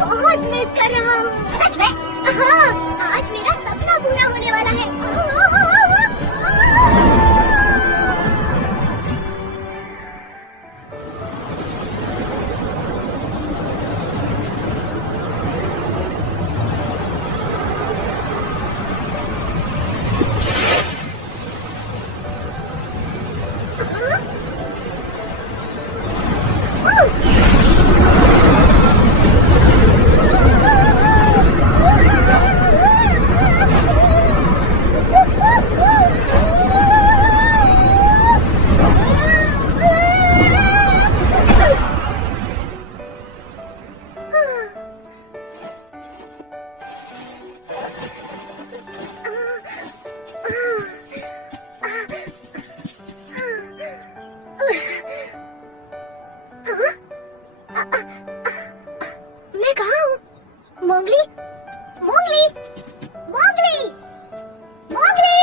बहुत मिस कर रहा हूँ। सच में? हाँ, आज मेरा सपना पूरा होने वाला है। मैं कहाँ हूँ? मोंगली, मोंगली, मोंगली, मोंगली!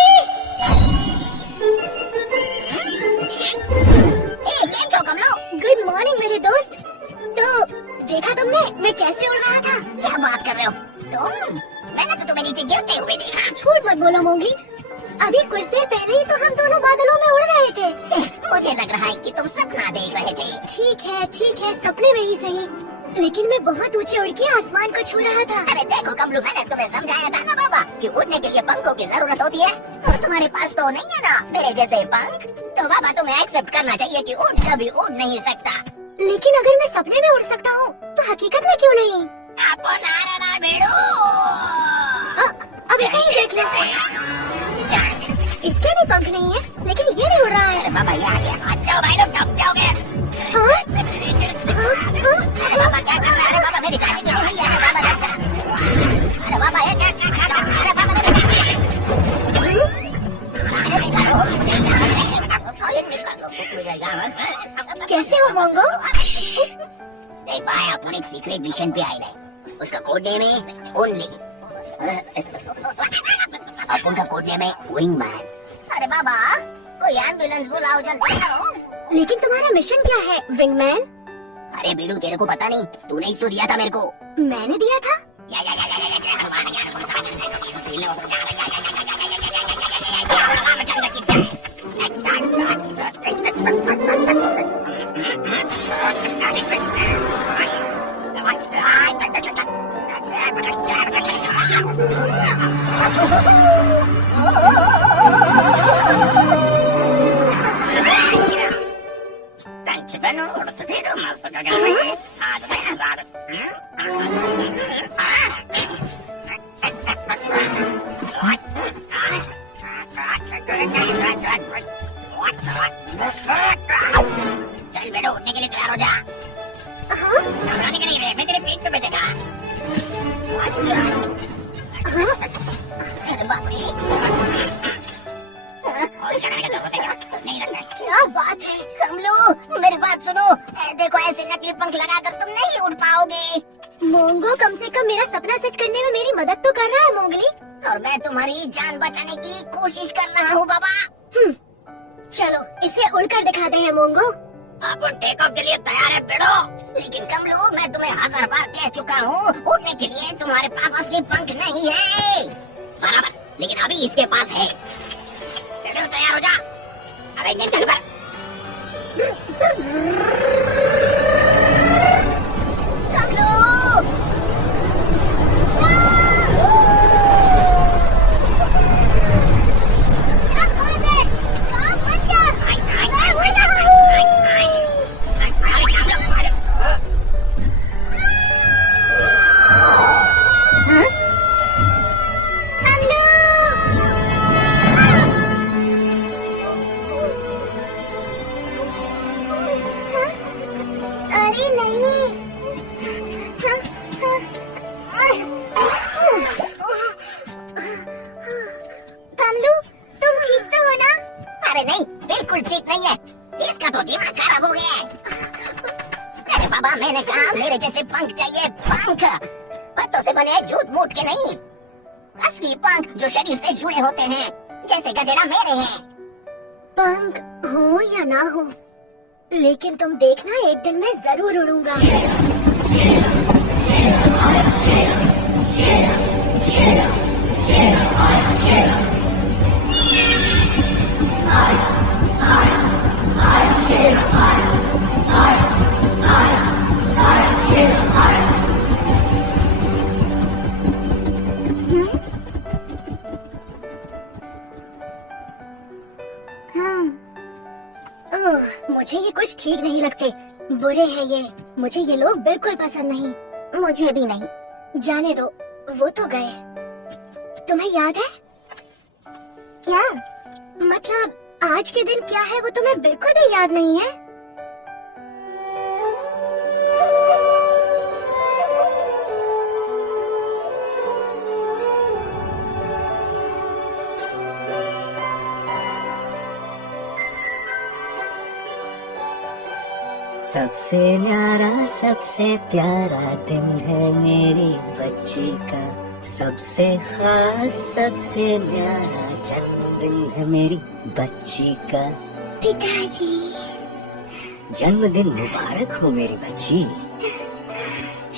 केम छो कमलो? गुड मॉर्निंग मेरे दोस्त। तो देखा तुमने मैं कैसे उड़ रहा था? क्या बात कर रहे हो तुम? मैंने तो तुम्हें नीचे गिरते हुए देखा। झूठ मत बोलो मोंगली, अभी कुछ देर पहले ही तो हम दोनों बादलों में उड़ रहे थे। मुझे लग रहा है कि तुम सपना देख रहे थे। ठीक है, सपने में ही सही, लेकिन मैं बहुत ऊंचे उड़ के आसमान को छू रहा था। अरे देखो कमलू, मैंने तुम्हें समझाया था ना बाबा कि उड़ने के लिए पंखों की जरूरत होती है, और तुम्हारे पास तो नहीं है ना मेरे जैसे पंख। तो बाबा तुम्हें एक्सेप्ट करना चाहिए कि ऊंट कभी उड़ नहीं सकता। लेकिन अगर मैं सपने में उड़ सकता हूँ तो हकीकत में क्यों नहीं? अब इसे ही देख लो, इसके भी पंख नहीं है, लेकिन ये भी उड़ रहा है। अरे बाबा ये आ गया, आज जाओ भाई लोग, कब जाओगे? हाँ? अरे बाबा क्या कर रहा है? अरे बाबा मेरी शादी की नहीं हुई है। अरे बाबा रुक जा। अरे बाबा ये क्या क्या क्या? अरे बाबा अरे निकालो, कैसे हो मोंगो? एक बार अपन एक सीक्रेट मिशन पे आए हैं, उसका कोड नेम है ओनली, और उनका कोड नेम है विंगमैन। अरे बाबा कोई एम्बुलेंस बुलाओ जल्दी आओ। लेकिन तुम्हारा मिशन क्या है विंगमैन? अरे बेडू तेरे को पता नहीं, तूने ही तो दिया था मेरे को। मैंने दिया था? चल बेटो उठने के लिए तैयार हो जा। घबराने के नहीं रे, मैं तेरे पीठ पे बैठेगा। अरे बाप रे, नहीं लगता। क्या बात है? कमलू मेरी बात सुनो, देखो ऐसे नकली पंख लगाकर तुम नहीं उड़ पाओगे। मोंगो कम से कम मेरा सपना सच करने में मेरी मदद तो कर रहा है मोंगली। और मैं तुम्हारी जान बचाने की कोशिश कर रहा हूँ बाबा। चलो इसे उड़कर दिखाते हैं मोंगो। अपन टेक ऑफ के लिए तैयार है बेड़ो। लेकिन कमलू मैं तुम्हें 1000 बार कह चुका हूँ, उड़ने के लिए तुम्हारे पास असली पंख नहीं है। बराबर, लेकिन अभी इसके पास है। बेड़ो तैयार हो जा, अरे इंजन चालू कर। अरे नहीं, बिल्कुल ठीक नहीं है, इसका तो दिमाग खराब हो गया है। अरे बाबा मैंने कहा मेरे जैसे पंख चाहिए, पंख पत्तों से बने, झूठ मूठ के नहीं, असली पंख जो शरीर से जुड़े होते हैं, जैसे गधेड़ा मेरे हैं। पंख हो या ना हो, लेकिन तुम देखना एक दिन मैं जरूर उड़ूंगा। मुझे ये कुछ ठीक नहीं लगते। बुरे हैं ये। मुझे ये लोग बिल्कुल पसंद नहीं। मुझे भी नहीं। जाने दो, वो तो गए। तुम्हें याद है? क्या? मतलब आज के दिन क्या है वो तुम्हें बिल्कुल भी याद नहीं है? सबसे प्यारा दिन है मेरी बच्ची का, सबसे खास सबसे न्यारा जन्मदिन है मेरी बच्ची का। पिताजी, जन्मदिन मुबारक हो मेरी बच्ची।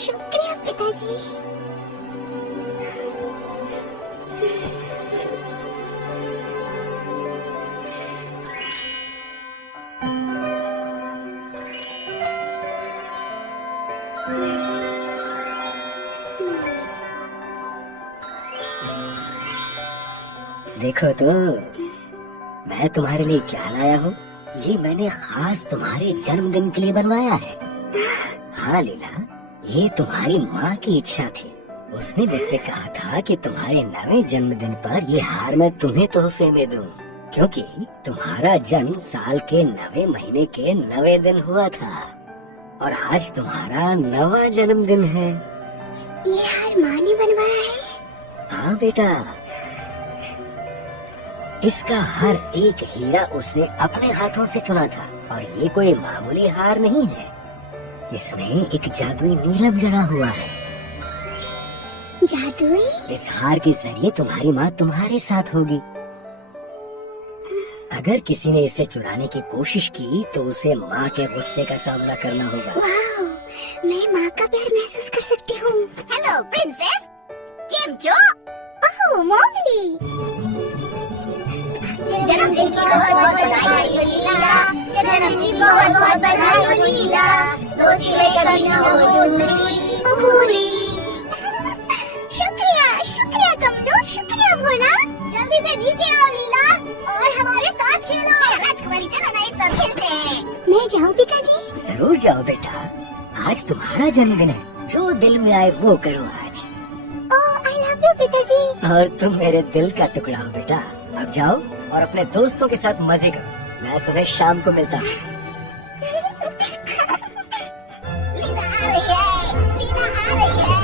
शुक्रिया पिताजी। देखो तो मैं तुम्हारे लिए क्या लाया हूँ। ये मैंने खास तुम्हारे जन्मदिन के लिए बनवाया है। हाँ लीला, ये तुम्हारी माँ की इच्छा थी। उसने मुझसे कहा था कि तुम्हारे 9वें जन्मदिन पर ये हार मैं तुम्हें तोहफे में दूं, क्योंकि तुम्हारा जन्म साल के 9वें महीने के 9वें दिन हुआ था और आज तुम्हारा 9वां जन्मदिन है। ये हार माँ ने बनवाया है? हाँ बेटा, इसका हर एक हीरा उसने अपने हाथों से चुना था और ये कोई मामूली हार नहीं है। इसमें एक जादुई नीलम जड़ा हुआ है। जादुई? इस हार के जरिए तुम्हारी माँ तुम्हारे साथ होगी। अगर किसी ने इसे चुराने की कोशिश की तो उसे माँ के गुस्से का सामना करना होगा। वाह, मैं माँ का प्यार महसूस कर सकती हूँ। हेलो प्रिंसेस, केम छो? ओह मोगली, जन्मदिन की बहुत बहुत बधाई हो लीला। जन्मदिन की बहुत बहुत बधाई हो लीला। दोस्ती में कभी न हो दूरी पूरी। शुक्रिया शुक्रिया कमलो, शुक्रिया भोला। जल्दी से नीचे आओ लीला और हमारे साथ खेलो। राजकुमारी चलो ना, एक साथ खेलते हैं। मैं जाऊँ पिताजी? जरूर जाओ बेटा, आज तुम्हारा जन्मदिन है। जो दिल में आए वो करो आज। ओह आई लव यू पिताजी। और तुम मेरे दिल का टुकड़ा हो बेटा। अब जाओ और अपने दोस्तों के साथ मजे करो। मैं तुम्हें शाम को मिलता हूँ। लीला आ रही है, लीला आ रही है,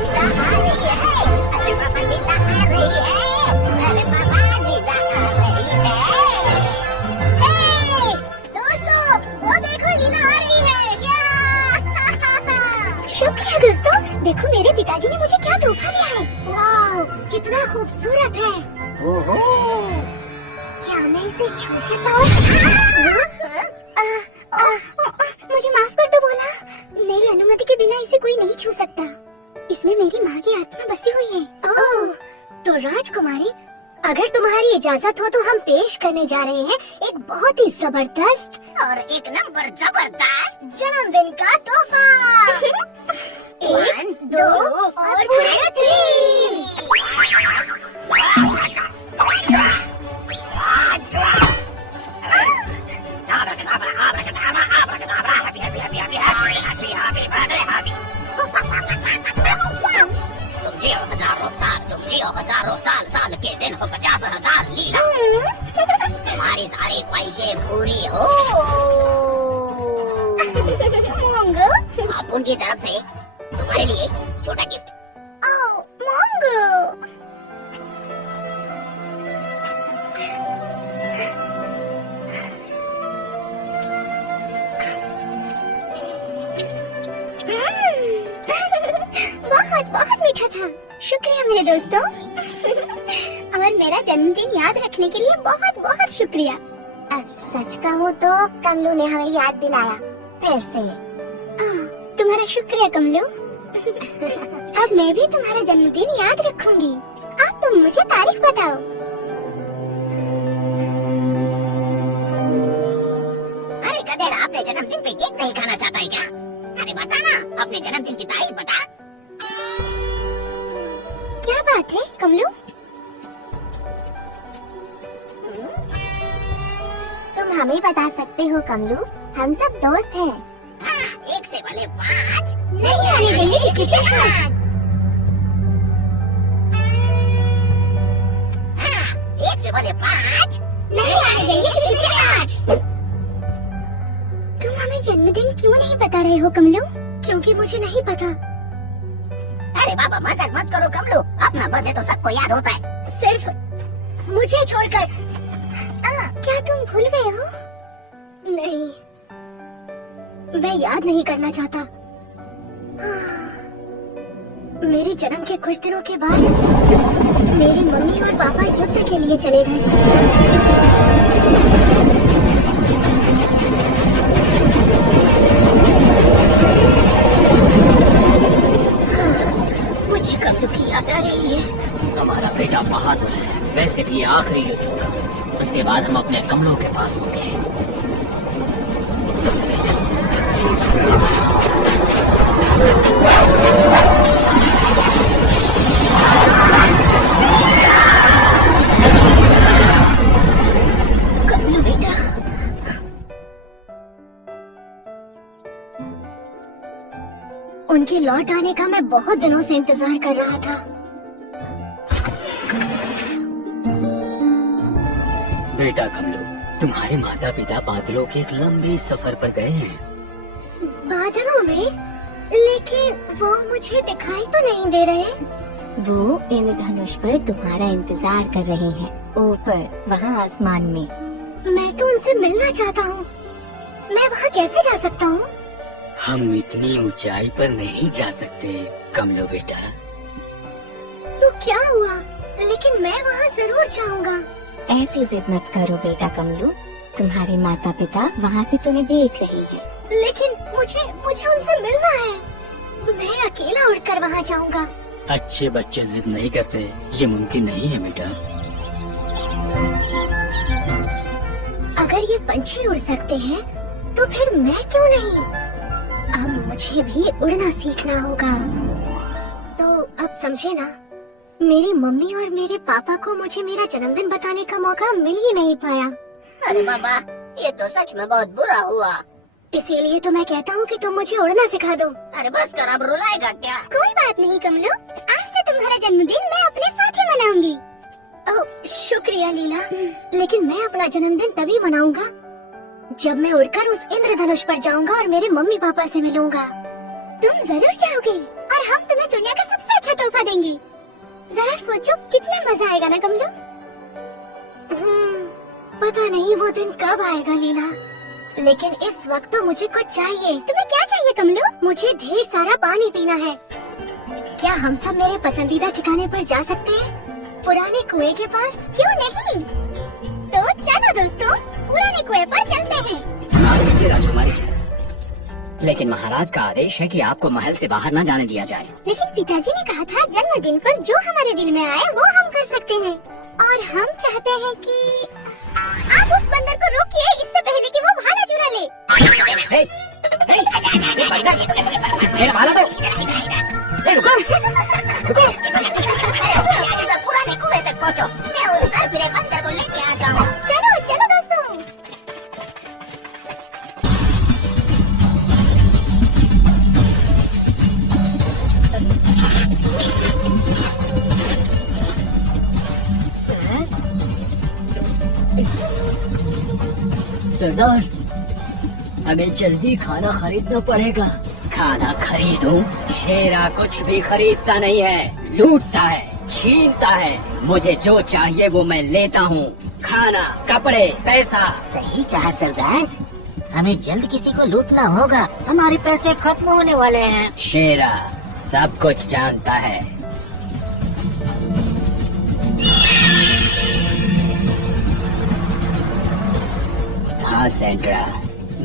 लीला आ रही है। अरे बाबा लीला आ रही है, अरे बाबा लीला आ रही है। हे दोस्तों, वो देखो लीला आ रही है। शुक्रिया दोस्तों, देखो मेरे पिताजी ने मुझे क्या तोहफा दिया है। वाह, कितना खूबसूरत है। ओहो, क्या मैं इसे छू सकता हूँ? मुझे माफ कर दो भोला, मेरी अनुमति के बिना इसे कोई नहीं छू सकता। इसमें मेरी माँ की आत्मा बसी हुई है। ओह, तो राजकुमारी, अगर तुम्हारी इजाजत हो तो हम पेश करने जा रहे हैं एक बहुत ही जबरदस्त और एक नंबर जबरदस्त जन्मदिन का तोहफा। 1, 2 और पूरे 3। तुम जियो हजारों साल, तुम जियो हजारों साल, साल के दिन हो 50,000 लीला। तुम्हारी सारी ख्वाहिशें पूरी हो। मोंगो, आप उनकी तरफ से तुम्हारे लिए छोटा गिफ्ट। ओह मोंगो, बहुत बहुत मीठा था। शुक्रिया मेरे दोस्तों। और मेरा जन्मदिन याद रखने के लिए बहुत बहुत शुक्रिया। सच कहूँ तो कमलू ने हमें याद दिलाया फिर से। तुम्हारा शुक्रिया कमलू। अब मैं भी तुम्हारा जन्मदिन याद रखूंगी। अब तुम मुझे तारीख बताओ। अरे गधेड़ा, अपने जन्मदिन पे केक नहीं खाना चाहता है क्या? अरे बता ना, अपने जन्मदिन की तारीख बता। क्या बात है कमलू? तुम हमें बता सकते हो कमलू, हम सब दोस्त हैं। हाँ, 1 से भले 5 नहीं आने देंगे किसी के हाथ। हाँ, 1 से भले 5 नहीं आने देंगे किसी के हाथ। तुम हमें जन्मदिन क्यों नहीं बता रहे हो कमलू? क्योंकि मुझे नहीं पता। अरे बाबा, मजाक मत करो कमलू, अपना बर्थडे तो सबको याद होता है। सिर्फ मुझे छोड़कर। क्या तुम भूल गए हो? नहीं, मैं याद नहीं करना चाहता। मेरे जन्म के कुछ दिनों के बाद मेरी मम्मी और पापा युद्ध के लिए चले गए। मुझे कमलू की याद आ रही है। हमारा बेटा बहादुर है। वैसे भी ये आखिरी युद्ध होगा, उसके बाद हम अपने कमलों के पास होंगे। कमलू बेटा, उनके लौट आने का मैं बहुत दिनों से इंतजार कर रहा था। बेटा कमलू, तुम्हारे माता पिता बादलों के एक लंबे सफर पर गए हैं। बादलों में? लेकिन वो मुझे दिखाई तो नहीं दे रहे। वो इंद्रधनुष पर तुम्हारा इंतजार कर रहे हैं, ऊपर वहाँ आसमान में। मैं तो उनसे मिलना चाहता हूँ। मैं वहाँ कैसे जा सकता हूँ? हम इतनी ऊंचाई पर नहीं जा सकते कमलू बेटा। तो क्या हुआ? लेकिन मैं वहाँ जरूर जाऊँगा। ऐसी जिद मत करो बेटा कमलू, तुम्हारे माता पिता वहाँ से तुम्हें देख रहे हैं। लेकिन मुझे उनसे मिलना है। मैं अकेला उड़कर वहाँ जाऊँगा। अच्छे बच्चे जिद नहीं करते, ये मुमकिन नहीं है बेटा। अगर ये पंछी उड़ सकते हैं, तो फिर मैं क्यों नहीं? अब मुझे भी उड़ना सीखना होगा। तो अब समझे ना, मेरी मम्मी और मेरे पापा को मुझे मेरा जन्मदिन बताने का मौका मिल ही नहीं पाया। अरे बाबा, ये तो सच में बहुत बुरा हुआ। इसीलिए तो मैं कहता हूँ कि तुम मुझे उड़ना सिखा दो। अरे बस कर, अब रुलाएगा क्या? कोई बात नहीं कमलू, आज से तुम्हारा जन्मदिन मैं अपने साथ ही मनाऊंगी। ओह शुक्रिया लीला, लेकिन मैं अपना जन्मदिन तभी मनाऊंगा जब मैं उड़कर उस इंद्रधनुष पर जाऊंगा और मेरे मम्मी पापा से मिलूंगा। तुम जरूर जाओगे और हम तुम्हें दुनिया का सबसे अच्छा तोहफा देंगे। जरा सोचो कितना मजा आएगा ना कमलू। पता नहीं वो दिन कब आएगा लीला, लेकिन इस वक्त तो मुझे कुछ चाहिए। तुम्हें क्या चाहिए कमलू? मुझे ढेर सारा पानी पीना है। क्या हम सब मेरे पसंदीदा ठिकाने पर जा सकते हैं? पुराने कुएं के पास? क्यों नहीं? तो चलो दोस्तों, पुराने कुएं पर चलते हैं। माफ कीजिए राजकुमारी जी, लेकिन महाराज का आदेश है कि आपको महल से बाहर न जाने दिया जाए। लेकिन पिताजी ने कहा था जन्मदिन पर जो हमारे दिल में आए वो हम कर सकते हैं, और हम चाहते हैं कि आप उस बंदर को रोकिए इससे पहले कि वो भाला चुरा ले। हे, हे, ये बंदर, मेरा भाला दो। हे, रुको, रुको। पुराने कुएं तक पहुँचो, मैं उस फिर बंदर को लेके आता हूँ। चलो चलो दोस्तों। सरदार, हमें जल्दी खाना खरीदना पड़ेगा। खाना खरीदूं? शेरा कुछ भी खरीदता नहीं है, लूटता है, छीनता है। मुझे जो चाहिए वो मैं लेता हूँ। खाना, कपड़े, पैसा। सही कहा सरदार, हमें जल्द किसी को लूटना होगा, हमारे पैसे खत्म होने वाले हैं। शेरा सब कुछ जानता है। हाँ सेंड्रा,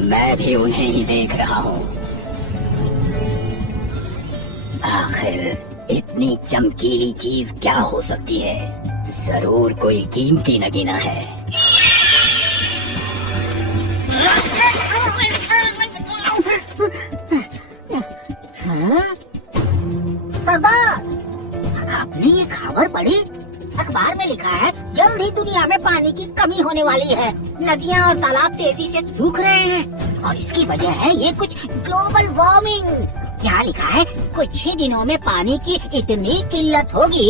मैं भी उन्हें ही देख रहा हूँ। आखिर इतनी चमकीली चीज क्या हो सकती है? जरूर कोई कीमती नगीना है। सरदार, आपने ये खबर पढ़ी? अखबार में लिखा है जल्द ही दुनिया में पानी की कमी होने वाली है। नदियाँ और तालाब तेजी से सूख रहे हैं और इसकी वजह है ये कुछ ग्लोबल वार्मिंग। क्या लिखा है, कुछ ही दिनों में पानी की इतनी किल्लत होगी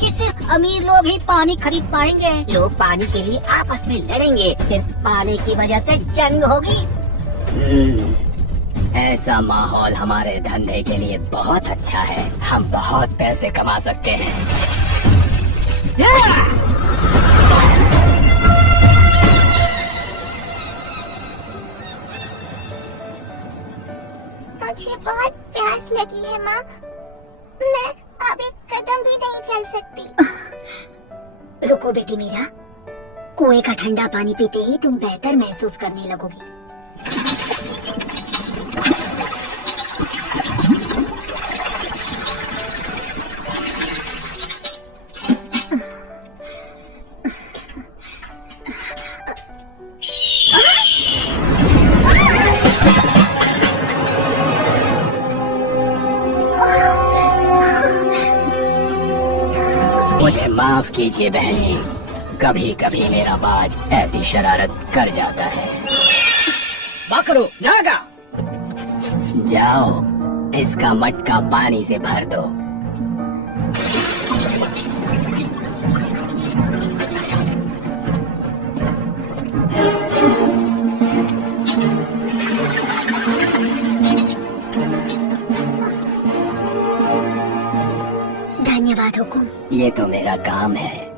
कि सिर्फ अमीर लोग ही पानी खरीद पाएंगे। लोग पानी के लिए आपस में लड़ेंगे, सिर्फ पानी की वजह से जंग होगी। ऐसा माहौल हमारे धंधे के लिए बहुत अच्छा है। हम बहुत पैसे कमा सकते हैं। मुझे बहुत प्यास लगी है माँ, मैं अब एक कदम भी नहीं चल सकती। रुको बेटी मीरा, कुएं का ठंडा पानी पीते ही तुम बेहतर महसूस करने लगोगी। मुझे माफ कीजिए बहन जी, कभी कभी मेरा बाज ऐसी शरारत कर जाता है। बकरू जागा, जाओ इसका मटका पानी से भर दो। धन्यवाद हुकुम। ये तो मेरा काम है।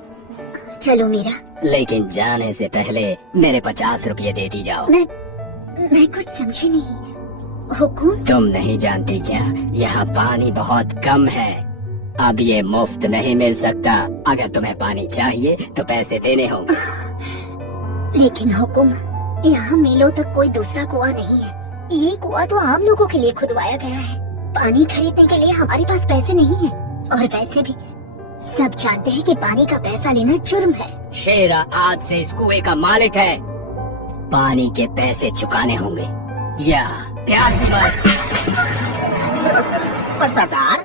चलो मीरा। लेकिन जाने से पहले मेरे 50 रुपये देती जाओ। मैं कुछ समझी नहीं। हुकुम? तुम नहीं जानती क्या, यहाँ पानी बहुत कम है। अब ये मुफ्त नहीं मिल सकता। अगर तुम्हें पानी चाहिए तो पैसे देने होंगे। लेकिन हुकुम, यहाँ मीलों तक कोई दूसरा कुआं नहीं है। ये कुआं तो आम लोगों के लिए खुदवाया गया है। पानी खरीदने के लिए हमारे पास पैसे नहीं है। और वैसे भी सब जानते हैं कि पानी का पैसा लेना जुर्म है। शेरा आज से इस कुएं का मालिक है। पानी के पैसे चुकाने होंगे या प्यासी मर। पर सरदार,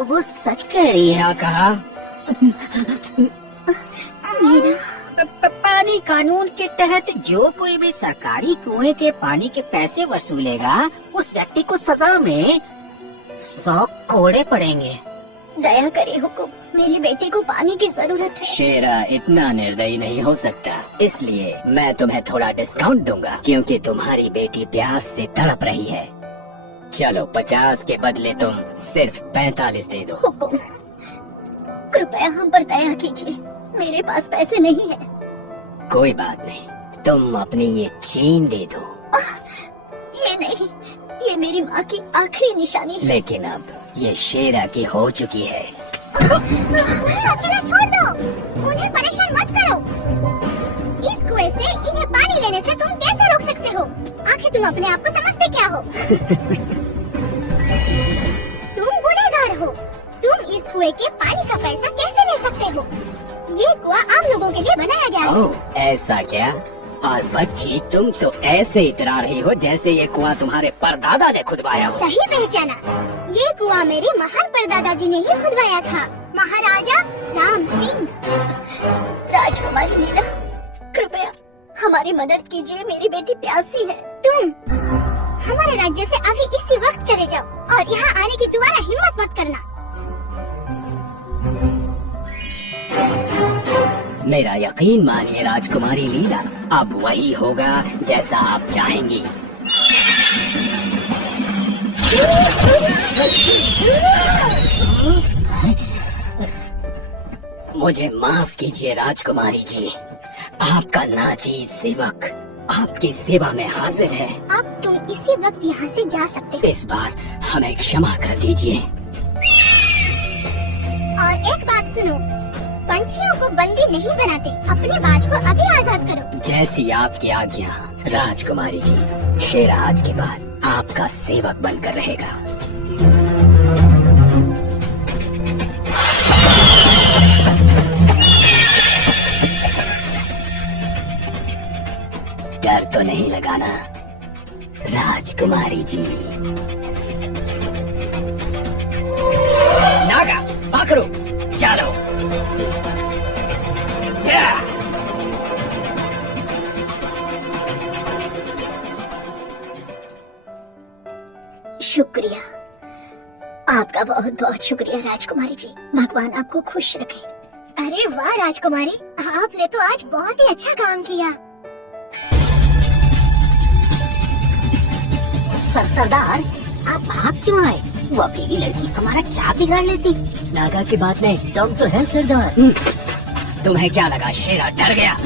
वो सच कह रही है। क्या कहा? मीरा, पानी कानून के तहत जो कोई भी सरकारी कुएं के पानी के पैसे वसूलेगा, उस व्यक्ति को सजा में 100 कोड़े पड़ेंगे। दया करे हुकुम, मेरी बेटी को पानी की जरूरत है। शेरा इतना निर्दयी नहीं हो सकता, इसलिए मैं तुम्हें थोड़ा डिस्काउंट दूंगा क्योंकि तुम्हारी बेटी प्यास से तड़प रही है। चलो 50 के बदले तुम सिर्फ 45 दे दो। हुकुम, कृपया हम पर दया कीजिए, मेरे पास पैसे नहीं है। कोई बात नहीं, तुम अपनी ये चेन दे दो। ये नहीं, ये मेरी माँ की आखिरी निशानी है। लेकिन अब ये शेरा की हो चुकी है। अकेला छोड़ दो, उन्हें परेशान मत करो। इस कुएं से इन्हें पानी लेने से तुम कैसे रोक सकते हो? आखिर तुम अपने आप को समझते क्या हो? तुम गुनहगार हो। तुम इस कुएं के पानी का पैसा कैसे ले सकते हो? ये कुआं आम लोगों के लिए बनाया गया है। ओह, ऐसा क्या? और बच्ची, तुम तो ऐसे इतरा रही हो जैसे ये कुआं तुम्हारे परदादा ने खुदवाया हो। सही पहचाना, ये कुआं मेरे महान परदादाजी ने ही खुदवाया था, महाराजा राम सिंह। राजकुमारी नीला, कृपया हमारी मदद कीजिए, मेरी बेटी प्यासी है। तुम हमारे राज्य से अभी इसी वक्त चले जाओ और यहाँ आने की दोबारा हिम्मत मत करना। मेरा यकीन मानिए राजकुमारी लीला, अब वही होगा जैसा आप चाहेंगी। मुझे माफ कीजिए राजकुमारी जी, आपका नाचीज सेवक आपकी सेवा में हाजिर है। अब तुम इसी वक्त यहाँ से जा सकते हो। इस बार हमें क्षमा कर दीजिए। और एक बात सुनो, पंछियों को बंदी नहीं बनाते। अपने बाज को अभी आजाद करो। जैसी आपकी आज्ञा राजकुमारी जी। शेरा आज के बाद आपका सेवक बनकर रहेगा। डर तो नहीं लगाना राजकुमारी जी। नागा पकड़ो, चलो। शुक्रिया, आपका बहुत बहुत शुक्रिया राजकुमारी जी। भगवान आपको खुश रखे। अरे वाह राजकुमारी, आपने तो आज बहुत ही अच्छा काम किया। सरदार, आप भाग क्यों आए? वो अकेली लड़की हमारा क्या बिगाड़ लेती? नागा की बात नहीं, दम तो है सरदार। तुम्हें क्या लगा शेरा डर गया?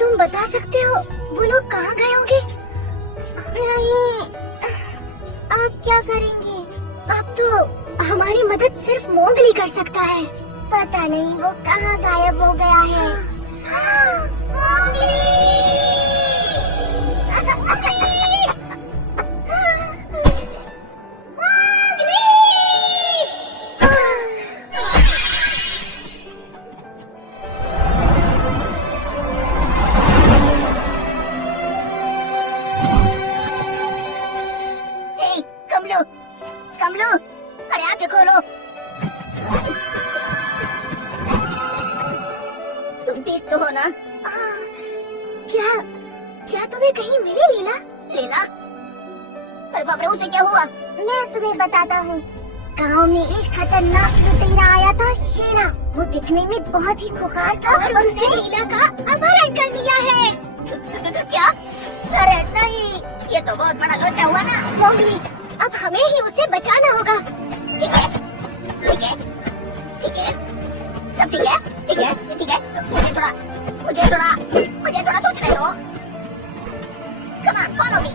तुम बता सकते हो वो लोग कहाँ गए होंगे? नहीं, आप क्या करेंगे? अब तो हमारी मदद सिर्फ मोगली कर सकता है। पता नहीं वो कहाँ गायब हो गया है। मोगली! कमलू, कमलू, अरे आंखें खोलो। तुम ठीक तो हो ना? क्या क्या तुम्हें कहीं मिली लीला? लीला? अरे बाप रे, उसे क्या हुआ? मैं तुम्हें बताता हूँ। गांव में एक खतरनाक लुटेरा आया था, शेरा। वो दिखने में बहुत ही खुखार था और उसने लीला का अपहरण कर लिया है। क्या? अरे नहीं, ये तो बहुत बड़ा लोचा हुआ ना। मोगली, अब हमें ही उसे बचाना होगा। ठीक है, ठीक है, ठीक है, सब ठीक है, ठीक है, ठीक है। मुझे थोड़ा सोचने दो। Come on, follow me.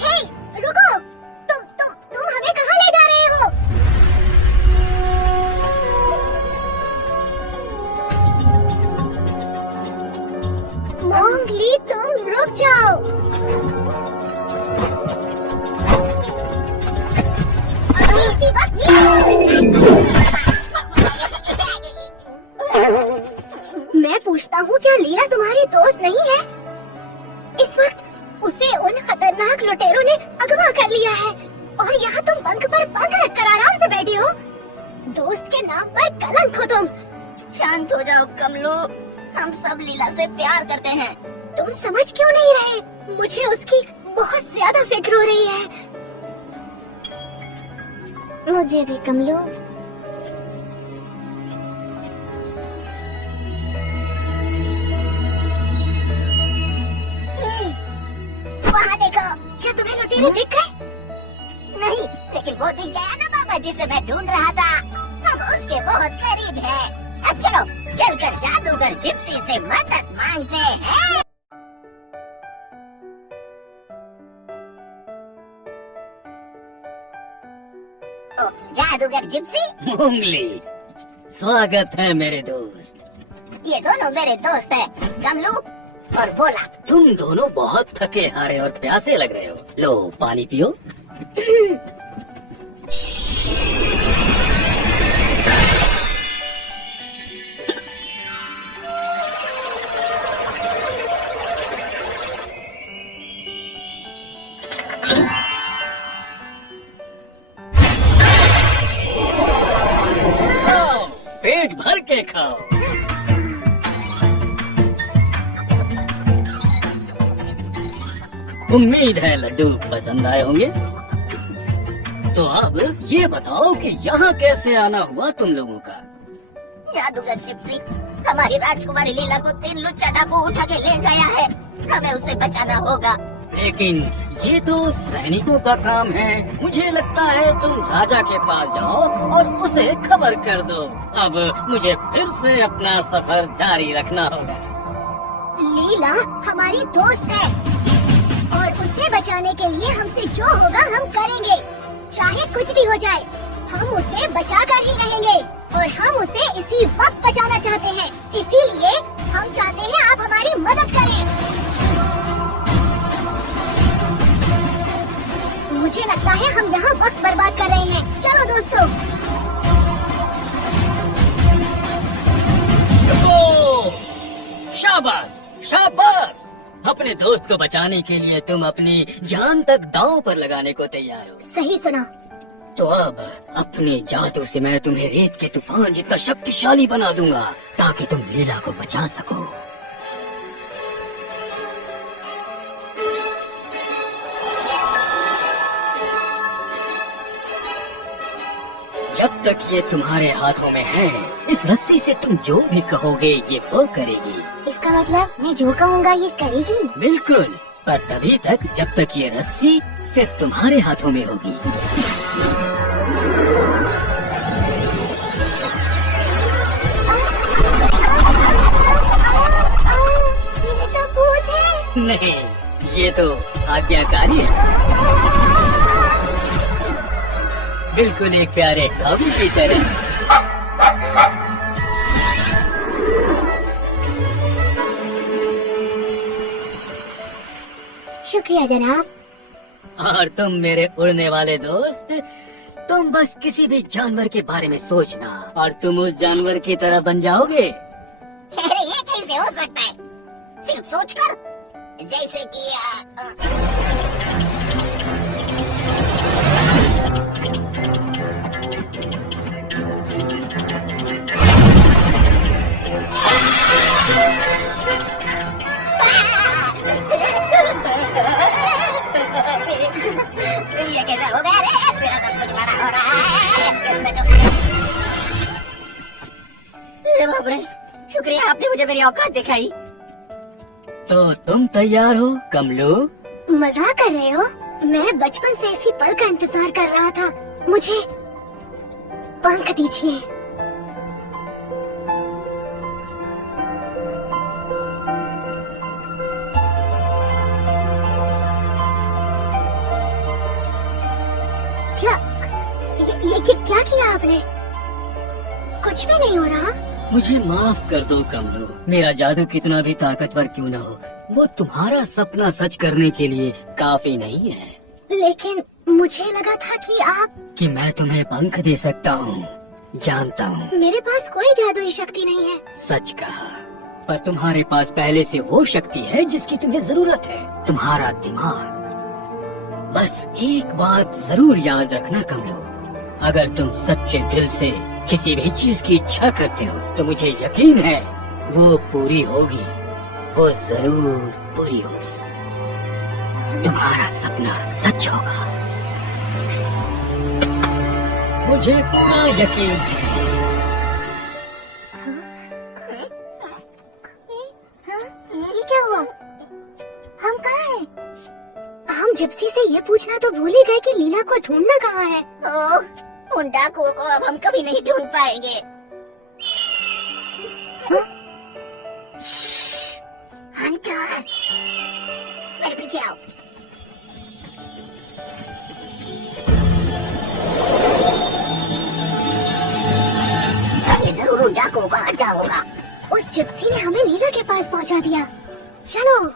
हे, रुको! तुम हमें कहाँ ले जा रहे हो? मोगली, तुम रुक जाओ। इसी वक्त मैं पूछता हूँ, क्या लीला तुम्हारी दोस्त नहीं है? इस वक्त उसे उन खतरनाक लुटेरों ने अगवा कर लिया है और यहाँ तुम पंख पर पंख रखकर आराम से बैठी हो। दोस्त के नाम पर कलंक हो तुम। शांत हो जाओ कमलू, हम सब लीला से प्यार करते हैं। तुम समझ क्यों नहीं रहे? मुझे उसकी बहुत ज्यादा फिक्र हो रही है। मुझे भी कमलू। वहाँ देखो। क्या तुम्हें लुटेरे दिख गए? नहीं, लेकिन वो दिख गया ना बाबा जिसे मैं ढूंढ रहा था। हम उसके बहुत करीब हैं। अब चलो चलकर जादूगर जिप्सी से मदद मांगते हैं। ओ, जादूगर जिप्सी, मोगली, स्वागत है मेरे दोस्त। ये दोनों मेरे दोस्त हैं, कमलू और भोला। तुम दोनों बहुत थके हारे और प्यासे लग रहे हो। लो पानी पियो। पेट भर के खाओ। उम्मीद है लड्डू पसंद आए होंगे। तो अब ये बताओ कि यहाँ कैसे आना हुआ तुम लोगों का? जादूगर जिप्सी हमारी राजकुमारी लीला को 3 लुच्चा डाकू उठा के ले गया है, हमें उसे बचाना होगा। लेकिन ये तो सैनिकों का काम है। मुझे लगता है तुम राजा के पास जाओ और उसे खबर कर दो। अब मुझे फिर से अपना सफर जारी रखना होगा। लीला हमारी दोस्त है और उसे बचाने के लिए हमसे जो होगा हम करेंगे, चाहे कुछ भी हो जाए। हम उसे बचा कर ही रहेंगे और हम उसे इसी वक्त बचाना चाहते हैं। इसीलिए हम चाहते हैं आप हमारी मदद करें। मुझे लगता है हम यहाँ वक्त बर्बाद कर रहे हैं। चलो दोस्तों। ओ, शाबाश शाबाश। अपने दोस्त को बचाने के लिए तुम अपनी जान तक दांव पर लगाने को तैयार हो। सही सुना। तो अब अपने जादू से मैं तुम्हें रेत के तूफान जितना शक्तिशाली बना दूंगा ताकि तुम लीला को बचा सको। जब तक ये तुम्हारे हाथों में है, इस रस्सी से तुम जो भी कहोगे ये वो करेगी। इसका मतलब मैं जो कहूँगा ये करेगी? बिल्कुल, पर तभी तक जब तक ये रस्सी सिर्फ तुम्हारे हाथों में होगी। ये तो भूत है। नहीं, ये तो आज्ञाकारी है, बिल्कुल एक प्यारे काबू की तरह। शुक्रिया जनाब। और तुम मेरे उड़ने वाले दोस्त, तुम बस किसी भी जानवर के बारे में सोचना और तुम उस जानवर की तरह बन जाओगे। अरे ये कैसे हो सकता है? सिर्फ सोचकर, जैसे कि ये कैसे हो गया रे? मेरा सब कुछ बड़ा हो रहा है। अरे बाप रे, शुक्रिया आपने मुझे मेरी औकात दिखाई। तो तुम तैयार हो कमलू? मजाक कर रहे हो? मैं बचपन से इसी पल का इंतजार कर रहा था। मुझे पंख दीजिए। क्या किया आपने? कुछ भी नहीं हो रहा। मुझे माफ कर दो कमलू, मेरा जादू कितना भी ताकतवर क्यों न हो, वो तुम्हारा सपना सच करने के लिए काफी नहीं है। लेकिन मुझे लगा था कि मैं तुम्हें पंख दे सकता हूँ। जानता हूँ मेरे पास कोई जादुई शक्ति नहीं है। सच कहा, पर तुम्हारे पास पहले से वो शक्ति है जिसकी तुम्हें जरूरत है, तुम्हारा दिमाग। बस एक बात जरूर याद रखना कमलू, अगर तुम सच्चे दिल से किसी भी चीज की इच्छा करते हो तो मुझे यकीन है वो पूरी होगी, वो जरूर पूरी होगी। तुम्हारा सपना सच होगा, मुझे पूरा यकीन है। ये क्या हुआ? हम कहाँ हैं? हम जिप्सी से ये पूछना तो भूल ही गए कि लीला को ढूंढना कहाँ है। ओह, उन डाकुओं को अब हम कभी नहीं ढूंढ पाएंगे। हंटर, मेरे पीछे आओ। ये जरूर उन डाकुओं का अड्डा होगा। उस जिप्सी ने हमें लीला के पास पहुंचा दिया। चलो।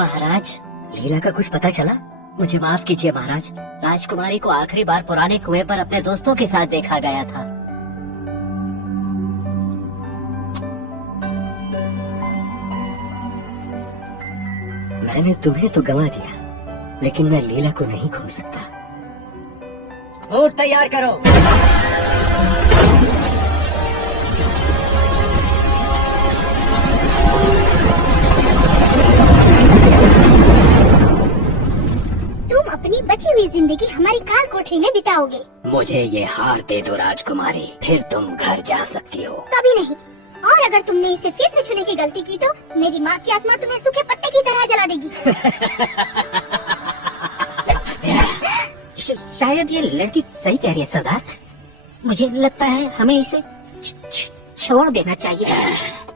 महाराज, लीला का कुछ पता चला? मुझे माफ कीजिए महाराज। राजकुमारी को आखिरी बार पुराने कुएं पर अपने दोस्तों के साथ देखा गया था। मैंने तुम्हें तो गंवा दिया, लेकिन मैं लीला को नहीं खो सकता। ऊँट तैयार करो। तुम अपनी बची हुई जिंदगी हमारी काल कोठरी में बिताओगे। मुझे ये हार दे दो राजकुमारी, फिर तुम घर जा सकती हो। कभी नहीं। और अगर तुमने इसे फिर से छूने की गलती की तो मेरी माँ की आत्मा तुम्हें सूखे पत्ते की तरह जला देगी। शायद ये लड़की सही कह रही है सरदार। मुझे लगता है हमें इसे छोड़ देना चाहिए।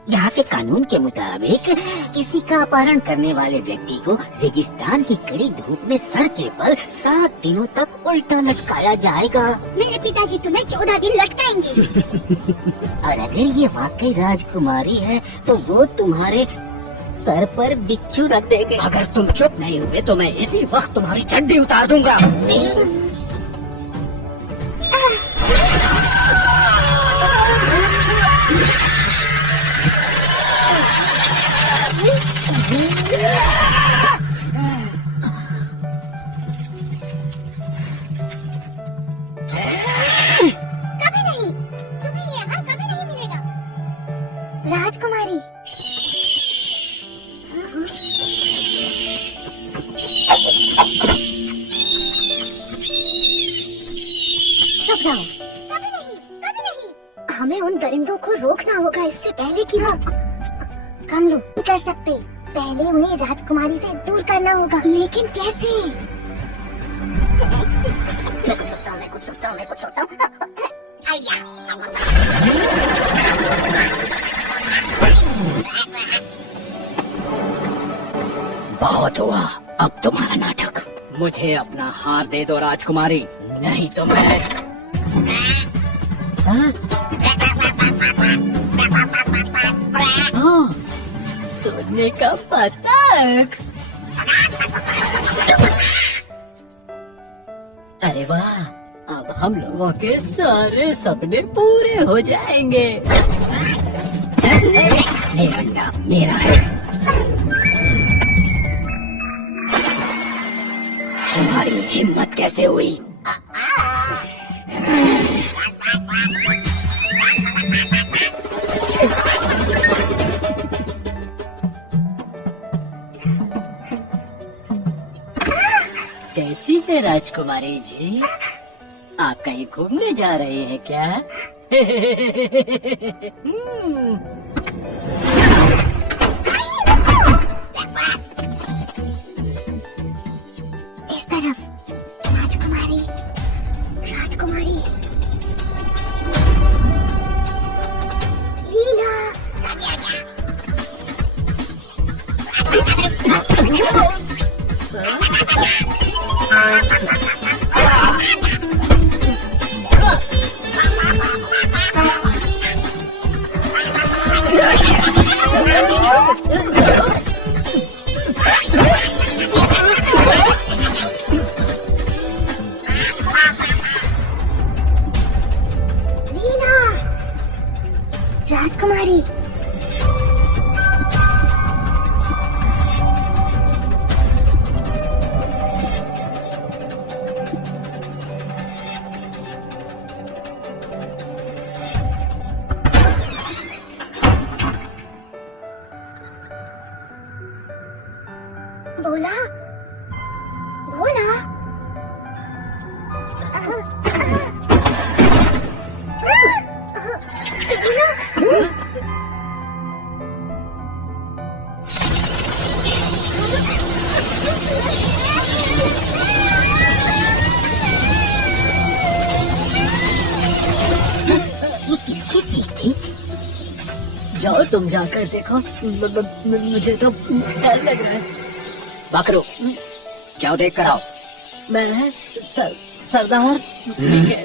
यहाँ के कानून के मुताबिक किसी का अपहरण करने वाले व्यक्ति को रेगिस्तान की कड़ी धूप में सर के बल 7 दिनों तक उल्टा लटकाया जाएगा। मेरे पिताजी तुम्हें 14 दिन लटकाएंगे। और अगर ये वाकई राजकुमारी है तो वो तुम्हारे सर पर बिच्छू रख देंगे। अगर तुम चुप नहीं हुए तो मैं इसी वक्त तुम्हारी चड्डी उतार दूंगा। कभी नहीं, तुम्हें ये हार कभी नहीं मिलेगा राजकुमारी। चुप जाओ। कभी नहीं, कभी नहीं। हमें उन दरिंदों को रोकना होगा इससे पहले कि वो हम लोग नहीं कर सकते। पहले उन्हें राजकुमारी से दूर करना होगा, लेकिन कैसे? मैं कुछ सोचता हूँ। आइडिया। बहुत हुआ, अब तुम्हारा नाटक। मुझे अपना हार दे दो राजकुमारी, नहीं तो मैं। सोने का पतंग। अरे वाह, अब हम लोगों के सारे सपने पूरे हो जाएंगे। ये अंडा मेरा है। तुम्हारी हिम्मत कैसे हुई? कैसी है राजकुमारी जी? आप कहीं घूमने जा रहे हैं क्या? इस तरफ राजकुमारी, राजकुमारी लीला। लीला, राजकुमारी। भोला, भोला। ये किसकी चीख थी? जाओ तुम जाकर देखो। मुझे तो डर लग रहा है। बकरो, जाओ देख कर आओ। मैं सरदार। ठीक है।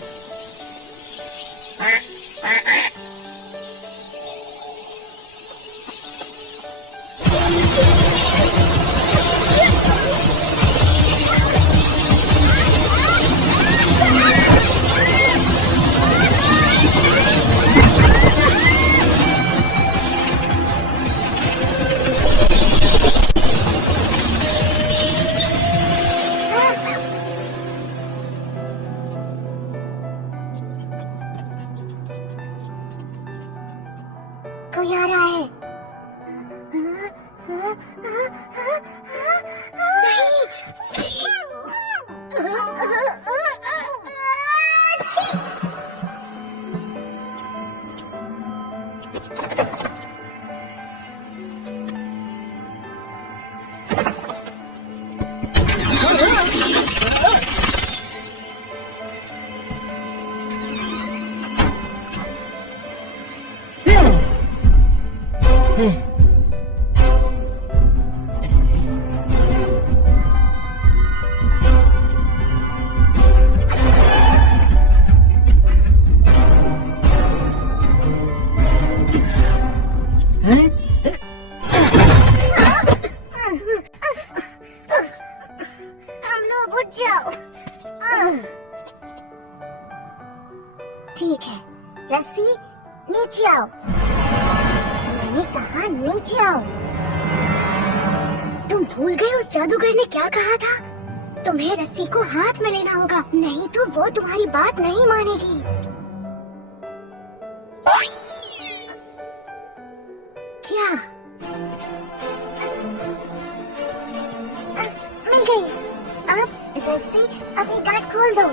हम लोग उठ जाओ। ठीक है, रस्सी नीचे आओ। मैंने कहा नीचे आओ। तुम भूल गए उस जादूगर ने क्या कहा था? तुम्हें रस्सी को हाथ में लेना होगा, नहीं तो वो तुम्हारी बात नहीं मानेगी। क्या? मिल गई। अब रस्सी अपनी गांठ खोल दो।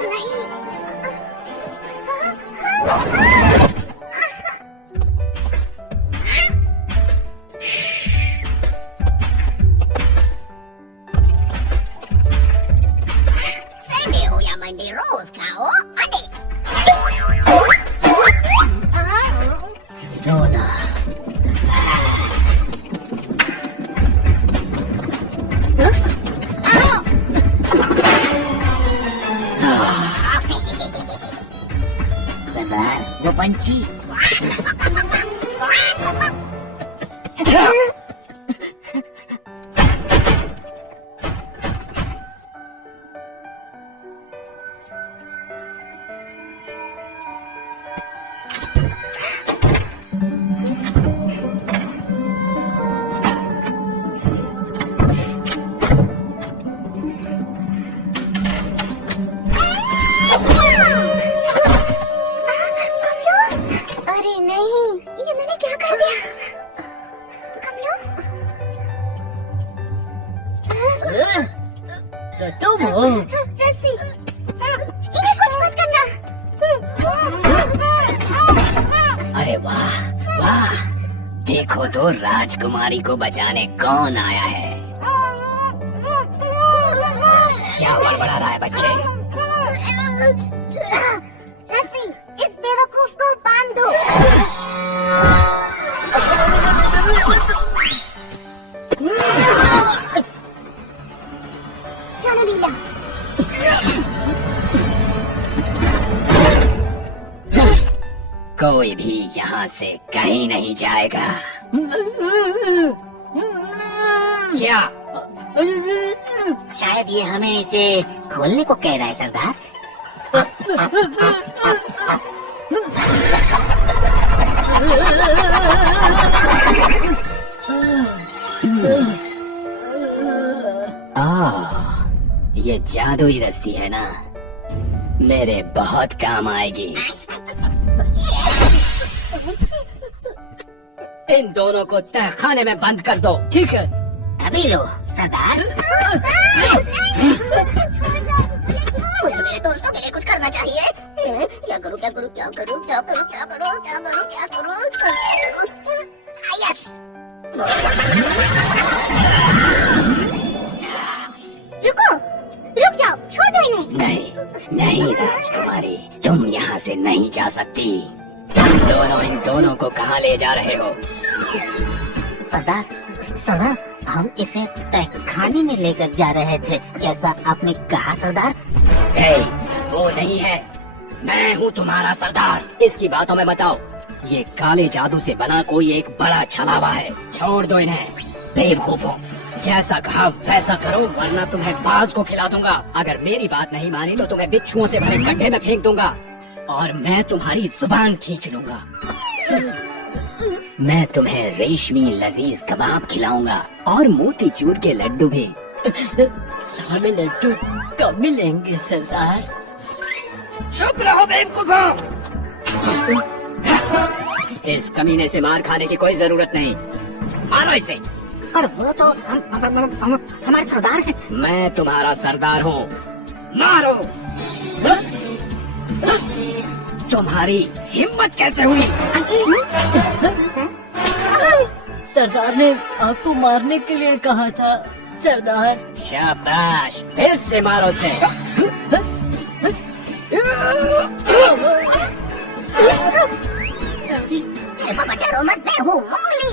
नहीं। संडे हो या मंडे रोज खाओ अंडे। सोना। सरदार, वो पंछी। अरे नहीं, ये मैंने क्या कर दिया? कमलो? तो तुम हो? रस्सी, इन्हें कुछ मत करना। अरे वाह वाह, देखो तो राजकुमारी को बचाने कौन आया है। क्या बड़बड़ा रहा है बच्चे? रस्सी, इस बेवकूफ को बांध दो। चलो लीला। कोई भी यहाँ से कहीं नहीं जाएगा। क्या? शायद ये हमें इसे खोलने को कह रहा है सरदार। ये जादुई रस्सी है ना, मेरे बहुत काम आएगी। इन दोनों को तहखाने में बंद कर दो। ठीक है। अभी लो सरदार। मुझे मेरे दोस्तों के लिए कुछ करना चाहिए। क्या करूं क्या करूं क्या करूं क्या करूं क्या करूं क्या करूं क्या करूं क्या करूं? यस। रुको, रुक जाओ, छोड़ दो इन्हें। नहीं नहीं राजकुमारी, तुम यहाँ से नहीं जा सकती। तुम दोनों इन दोनों को कहाँ ले जा रहे हो? सरदार, सरदार, हम इसे तहखाने में लेकर जा रहे थे, जैसा आपने कहा सरदार। हे, वो नहीं है, मैं हूँ तुम्हारा सरदार। इसकी बातों में बताओ। ये काले जादू से बना कोई एक बड़ा छलावा है। छोड़ दो इन्हें, बेवकूफों। जैसा कहा वैसा करो, वरना तुम्हें बाज को खिला दूंगा। अगर मेरी बात नहीं मानी तो तुम्हें बिच्छुओं से भरे गड्ढे में फेंक दूंगा और मैं तुम्हारी जुबान खींच लूंगा। मैं तुम्हें रेशमी लजीज कबाब खिलाऊंगा और मोतीचूर के लड्डू भी। हमें लड्डू कब मिलेंगे सरदार? चुप रहो बेवकूफों। इस कमीने से मार खाने की कोई जरूरत नहीं। मारो इसे। पर वो तो हमारे सरदार हैं। मैं तुम्हारा सरदार हूँ, मारो। तुम्हारी हिम्मत कैसे हुई? सरदार ने आपको मारने के लिए कहा था सरदार। शाबाश, फिर से मारो इसे। अरे बाबा डरो मत, मैं हूँ उंगली।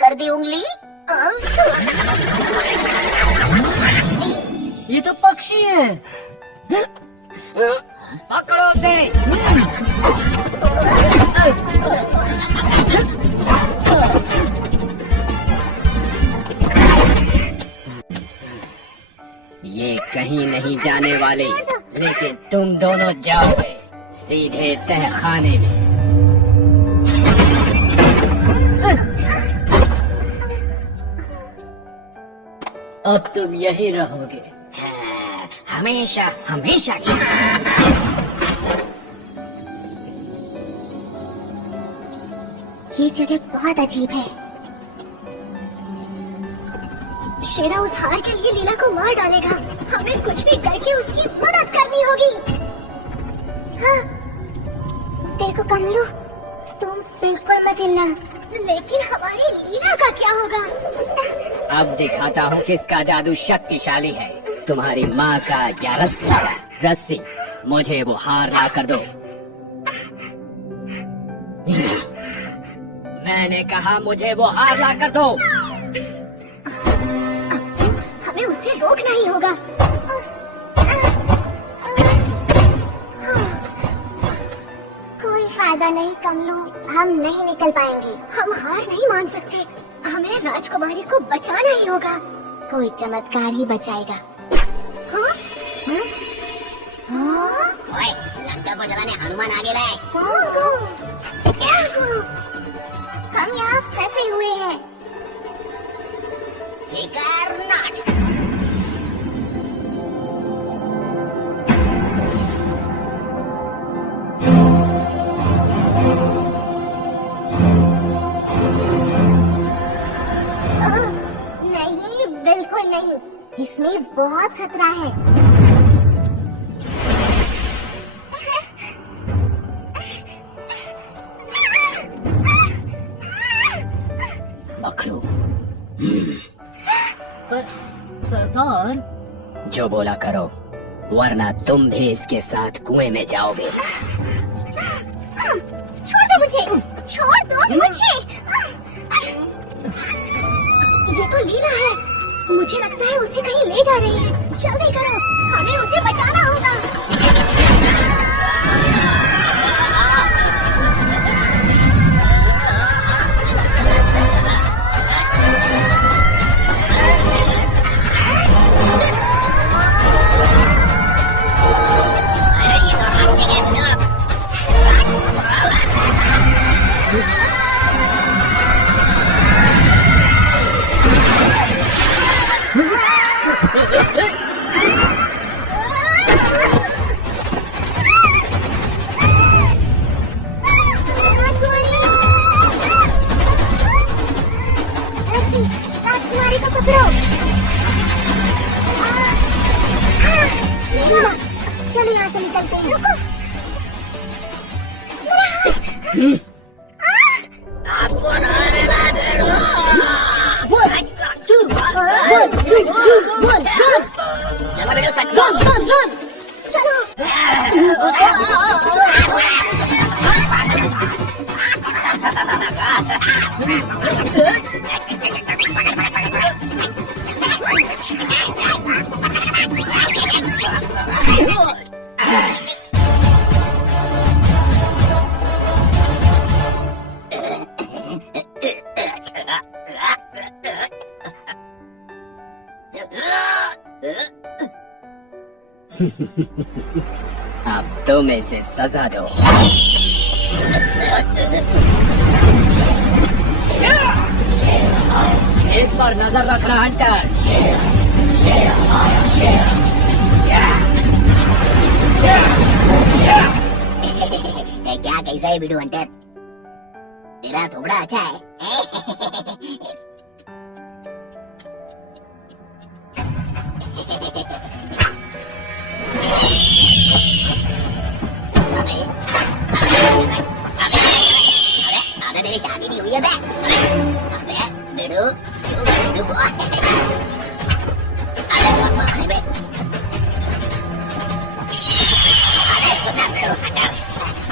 कर दी उंगली। ये तो पक्षी है। पकड़ो उसे। ये कहीं नहीं जाने वाले, लेकिन तुम दोनों जाओगे सीधे तहखाने में। अब तुम यहीं रहोगे। हाँ, हमेशा हमेशा के। ये जगह बहुत अजीब है। शेरा उस हार के लिए लीला को मार डालेगा। हमें कुछ भी करके उसकी मदद करनी होगी। हाँ, देखो कमलू, तुम बिल्कुल मत हिलना। लेकिन हमारी लीला का क्या होगा? अब दिखाता हूँ किसका जादू शक्तिशाली है, तुम्हारी माँ का या रस्सी। मुझे वो हार ला कर दो। मैंने कहा मुझे वो हार ला कर दो। हमें उसे रोकना ही होगा। कोई फायदा नहीं कमलू, हम नहीं निकल पाएंगे। हम हार नहीं मान सकते। हमें राजकुमारी को बचाना ही होगा। कोई चमत्कार ही बचाएगा। हाँ? हाँ? हाँ? ओए, लंका को जलाने हनुमान आगे लाए। कौन को? हम यहाँ फंसे हुए हैं। फिकर नॉट। नहीं, बिल्कुल नहीं। इसमें बहुत खतरा है। बकरू, पर सरदार, जो बोला करो, वरना तुम भी इसके साथ कुएं में जाओगे। छोड़ दो मुझे, छोड़ दो मुझे। ये तो लीला है। मुझे लगता है उसे कहीं ले जा रही है। जल्दी करो, हमें उसे बचाना होगा। राजकुमारी को पकड़ो। चलो यहाँ से निकलते हैं। अब तुम इसे सजा दो। इस पर नजर रखना हंटर। क्या कैसा है बिडू हंटर? तेरा थोड़ा अच्छा है। अबे, अबे मेरी शादी नहीं हुई है बे। अबे डेडू, डेडू बॉय। अरे बहाने बे। अरे सुना डेडू, हटा।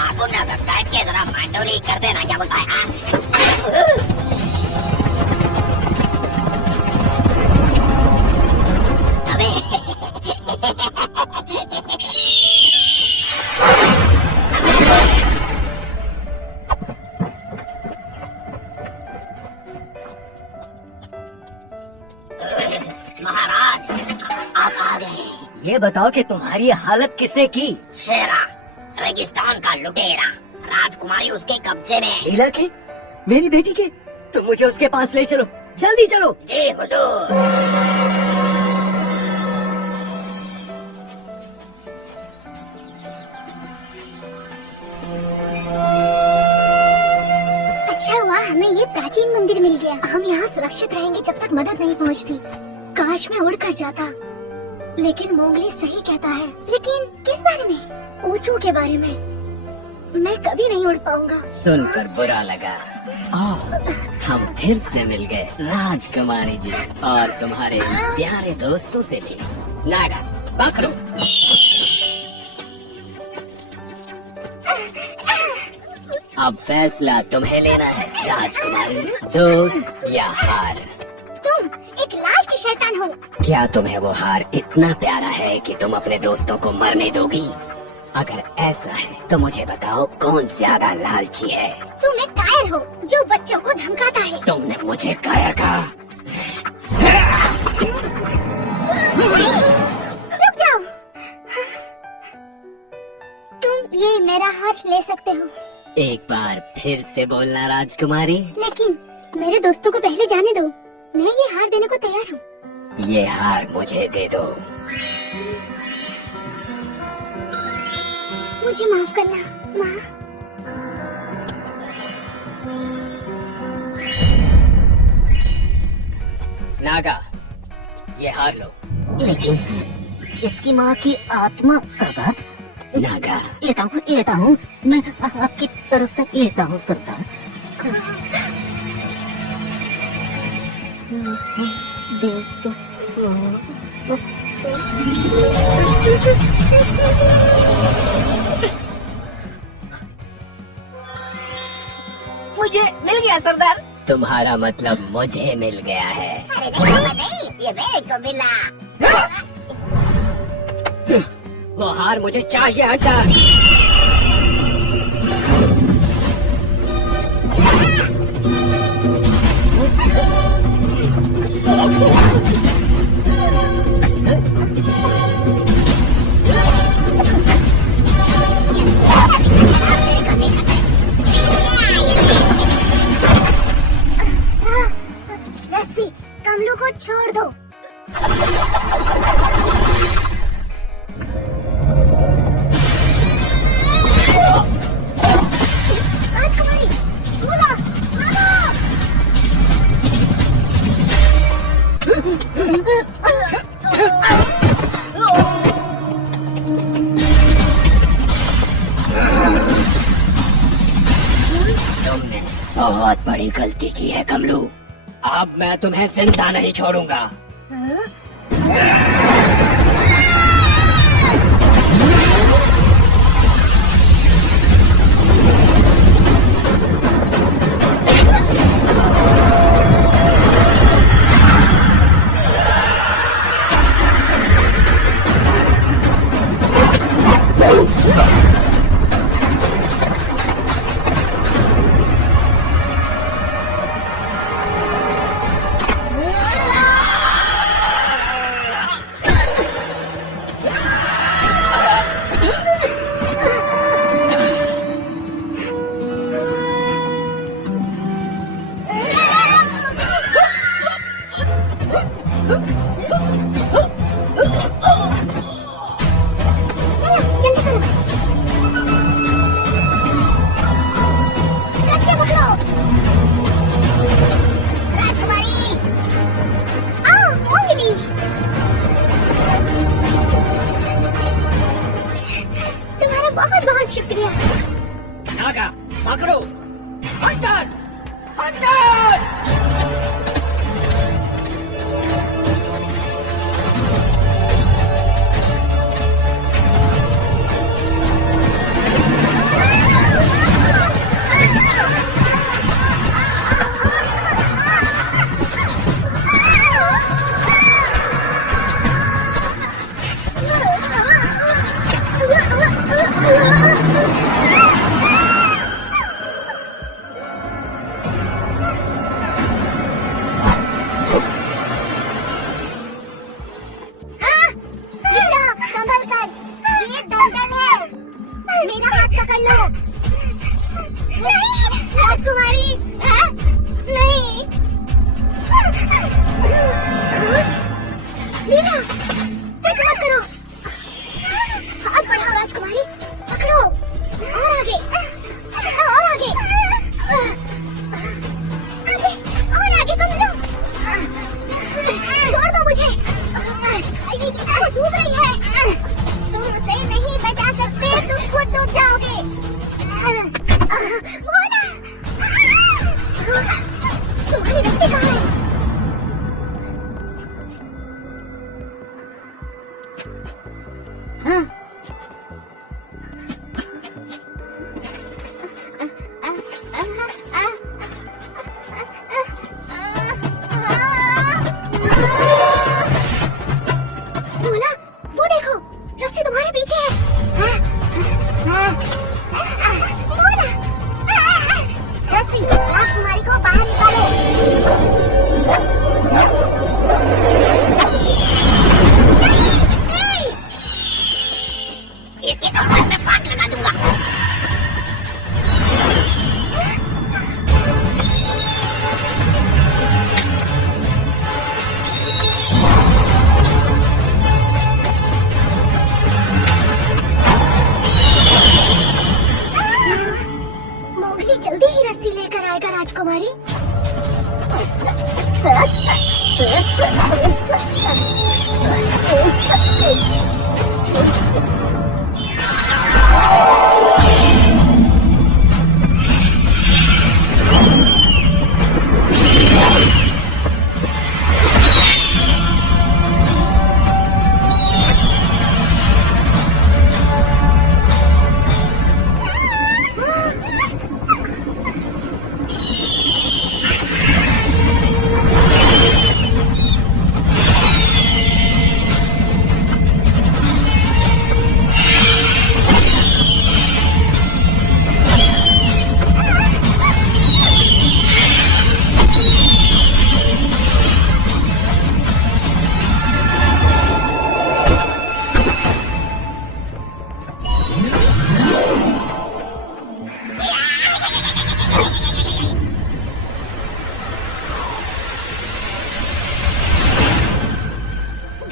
आपको ना बैठ के जरा मांडोली कर देना, क्या बोलता है? हाँ? अबे महाराज, आप आ गए। ये बताओ कि तुम्हारी हालत किसने की? शेरा, रेगिस्तान का लुटेरा, राजकुमारी उसके कब्जे में। लीला की? मेरी बेटी की? तुम मुझे उसके पास ले चलो, जल्दी चलो। जी हुजूर। अच्छा हुआ हमें ये प्राचीन मंदिर मिल गया। हम यहाँ सुरक्षित रहेंगे जब तक मदद नहीं पहुँचती। काश मैं उड़ कर जाता, लेकिन मोगली सही कहता है। लेकिन किस बारे में? ऊँटों के बारे में। मैं कभी नहीं उड़ पाऊंगा। सुनकर बुरा लगा। हम फिर से मिल गए राजकुमारी जी, और तुम्हारे प्यारे दोस्तों से भी। नागा, पकड़ो। अब फैसला तुम्हें लेना है राजकुमारी, दोस्त या हार। तुम एक लालची शैतान हो। क्या तुम्हें वो हार इतना प्यारा है कि तुम अपने दोस्तों को मरने दोगी? अगर ऐसा है तो मुझे बताओ, कौन ज्यादा लालची है? तुम एक कायर हो जो बच्चों को धमकाता है। तुमने मुझे कायर कहा? रुक जाओ। तुम ये मेरा हार ले सकते हो, एक बार फिर से बोलना राजकुमारी। लेकिन मेरे दोस्तों को पहले जाने दो। मैं ये हार देने को तैयार हूँ। ये हार मुझे दे दो। मुझे माफ करना माँ। नागा, ये हार लो। लेकिन इसकी माँ की आत्मा सरदार। नागा, लेता हूँ मैं आपकी तरफ से लेता हूँ सरदार। मुझे मिल गया सरदार। तुम्हारा मतलब मुझे मिल गया है। अरे नहीं, ये मेरे को मिला। वो हार मुझे चाहिए, हटा। रस्सी, कमलू को छोड़ दो। राजकुमारी, कूदो, भागो। तुमने बहुत बड़ी गलती की है कमलू। अब मैं तुम्हें जिंदा नहीं छोड़ूंगा।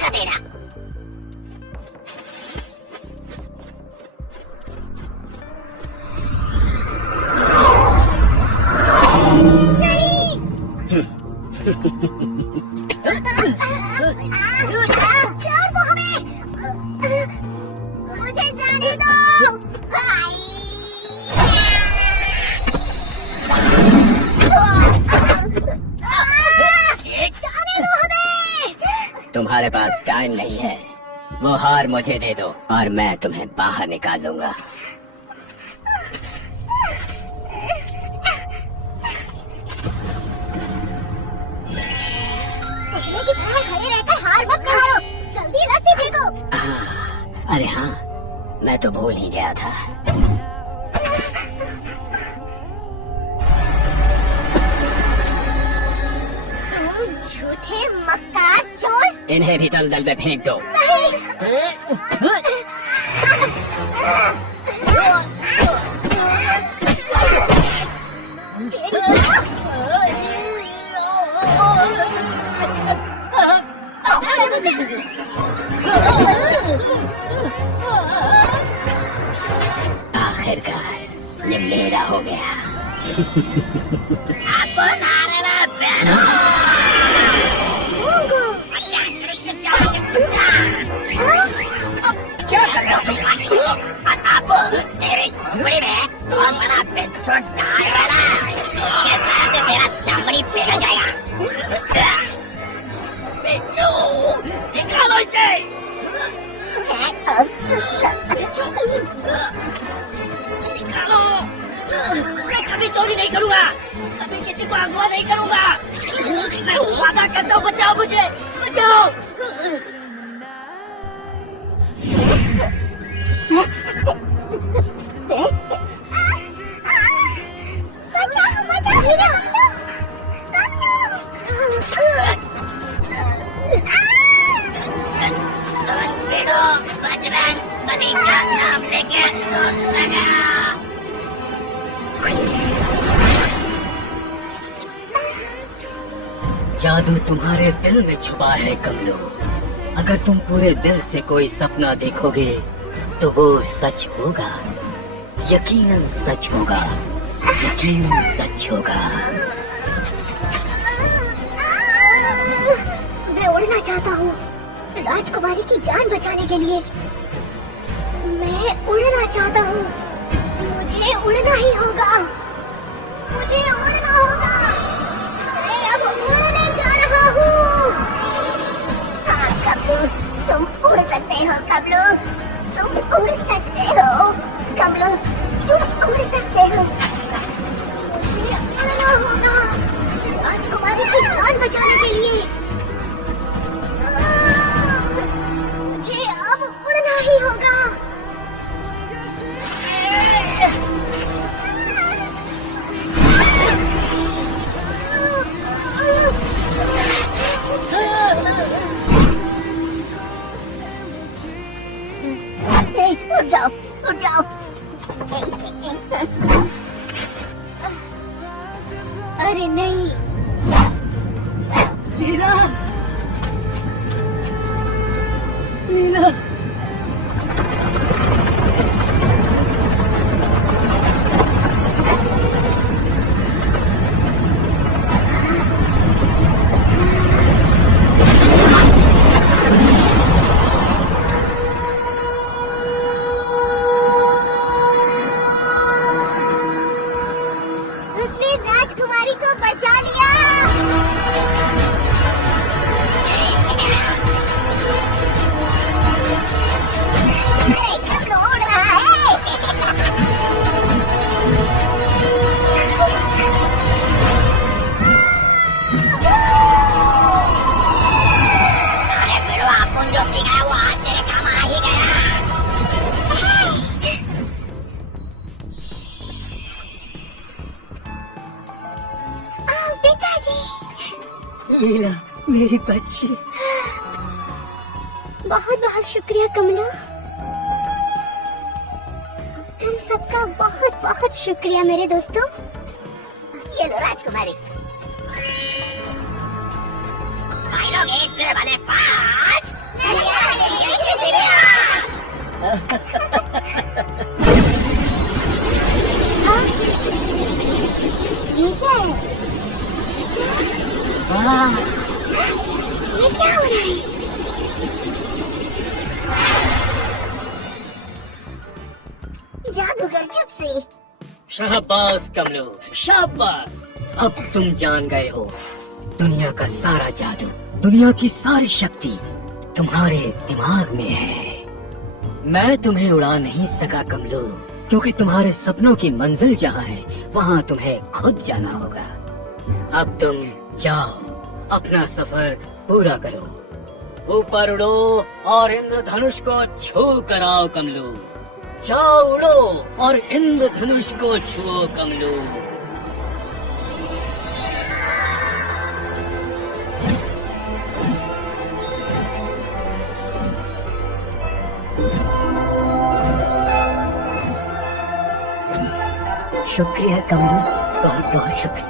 गधेड़ा। छोड़ दो हमें, मुझे जाने दो। जाने दो हमें। तुम्हारे पास टाइम नहीं है, वो हार मुझे दे दो और मैं तुम्हें बाहर निकाल लूंगा। पुतले की तरह खड़े रहकर हार मत हारो, जल्दी रस्सी फेंको। अरे हाँ, मैं तो भूल ही गया था। तुम झूठे मक्कार चोर। इन्हें भी दलदल में फेंक दो। आखिरकार ये मेरा हो गया। क्या कर रहे हो तुम? आप मेरे खोपड़ी में कौन बना बिच्छू डाल रहा है? ये साथ तेरा चमड़ी पिघल जाएगा। बिच्छू, निकालो इसे। बिच्छू, निकालो। मैं कभी चोरी नहीं करूँगा, कभी किसी को अगवा नहीं करूँगा। मैं वादा करता हूँ, बचाओ मुझे, बचाओ। बचाओ बचाओ हीरो, बचपन बनी का नाम लेके जादू तुम्हारे दिल में छुपा है कमलो। अगर तुम पूरे दिल से कोई सपना देखोगे तो वो सच होगा, यकीनन सच होगा, यकीनन सच होगा। मैं उड़ना चाहता हूँ राजकुमारी की जान बचाने के लिए। मैं उड़ना चाहता हूँ, मुझे उड़ना ही होगा, मुझे उड़ना होगा। मैं अब उड़ने जा रहा हूँ। हाँ कबलू, तुम उड़ सकते हो कबलू, तुम उड़ सकते हो कबलू, तुम उड़ सकते हो। मुझे उड़ना होगा राजकुमारी की जान बचाने के लिए। मुझे अब उड़ना ही होगा। उठ जाओ, उठ जाओ। अरे नहीं, दोस्ती का वो हाथ तेरे काम आ ही गया। पिताजी, लीला मेरी बच्ची। बहुत बहुत शुक्रिया कमला। तुम सबका बहुत बहुत शुक्रिया मेरे दोस्तों। ये लो राजकुमारी। भाई लोग एक से भले 5। हाँ? ये क्या है? वाह, ये क्या हो रहा है? जादूगर चुप से। शाबाश कमलो, शाबाश। अब तुम जान गए हो, दुनिया का सारा जादू, दुनिया की सारी शक्ति तुम्हारे दिमाग में है। मैं तुम्हें उड़ा नहीं सका कमलो, क्योंकि तुम्हारे सपनों की मंजिल जहाँ है वहाँ तुम्हें खुद जाना होगा। अब तुम जाओ, अपना सफर पूरा करो। ऊपर उड़ो और इंद्रधनुष को छू कर आओ कमलो। जाओ उड़ो और इंद्रधनुष को छुओ कमलो। शुक्रिया कमलू, बहुत बहुत शुक्रिया।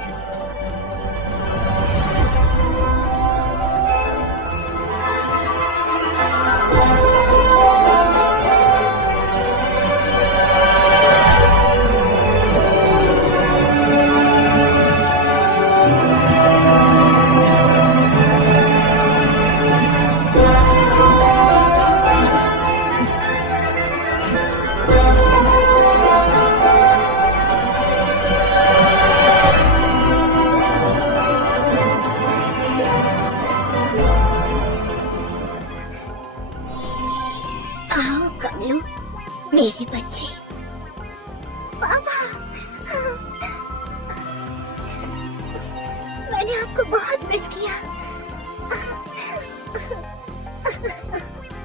आओ कमलू, मेरे बच्चे। पापा, मैंने आपको बहुत मिस किया।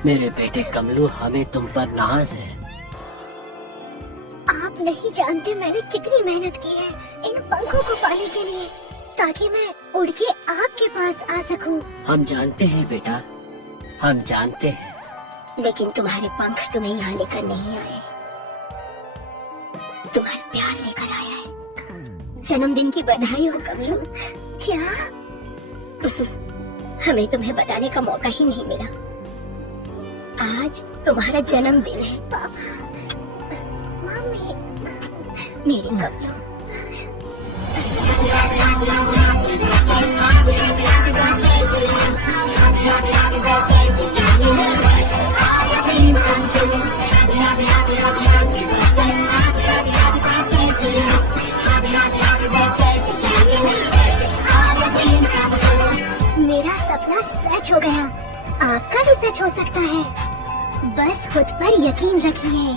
मेरे बेटे कमलू, हमें तुम पर नाज है। आप नहीं जानते मैंने कितनी मेहनत की है इन पंखों को पाने के लिए, ताकि मैं उड़ के आपके पास आ सकूं। हम जानते हैं बेटा, हम जानते हैं। लेकिन तुम्हारे पंख तुम्हें यहाँ लेकर नहीं आए, तुम्हारा प्यार लेकर आया है। जन्मदिन की बधाई हो कमलू। क्या? हमें तुम्हें बताने का मौका ही नहीं मिला। आज तुम्हारा जन्मदिन है पापा। मम्मी, मेरी कमलू। मेरा सपना सच हो गया, आपका भी सच हो सकता है। बस खुद पर यकीन रखिए।